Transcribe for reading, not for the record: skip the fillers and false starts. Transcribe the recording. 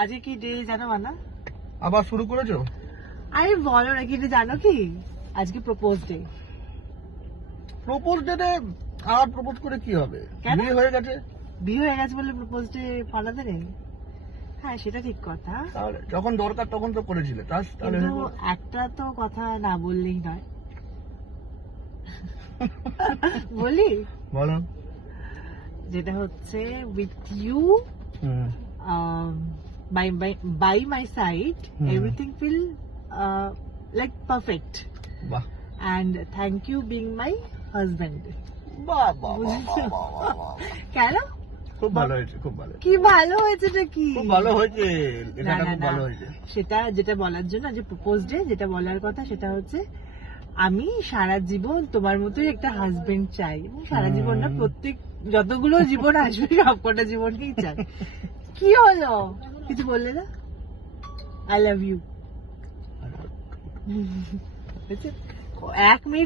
আজকে কি ডে জানো মানা? আবার শুরু করেছো? আরে বলো না, কি জানো কি আজকে প্রপোজ ডে। প্রপোজ ডেতে আর প্রপোজ করে কি হবে? কেন? বিয়ে হয়ে গেছে। বিয়ে হয়ে গেছে বলে প্রপোজ ডে পালাতে নেই? হ্যাঁ সেটা ঠিক কথা, তাহলে যখন দরকার তখন তো করেছিলে, তাহলে কিন্তু একটা তো কথা না বললেই নয়। বলি, বলো। যেটা হচ্ছে with you hmm. by my side Hmm. everything feel like perfect, বাহ and thank you being my husband. বাহ বাহ বাহ, বাহ, বাহ, বাহ, বাহ। কেন? খুব ভালো হয়েছে, খুব ভালো। কি ভালো হয়েছে নাকি? খুব ভালো হয়েছে, না এটা না খুব না, ভালো হয়েছে। সেটা যেটা বলার জন্য যে প্রপোজ ডে, যেটা বলার কথা সেটা হচ্ছে আমি সারা জীবন তোমার মতোই একটা হাজবেন্ড চাই, এবং সারা জীবন না, প্রত্যেক যতগুলো জীবন আসবে সবকটা জীবনকেই চাই। কি হলো, কিছু বললে না? I love you. 1 মিনিট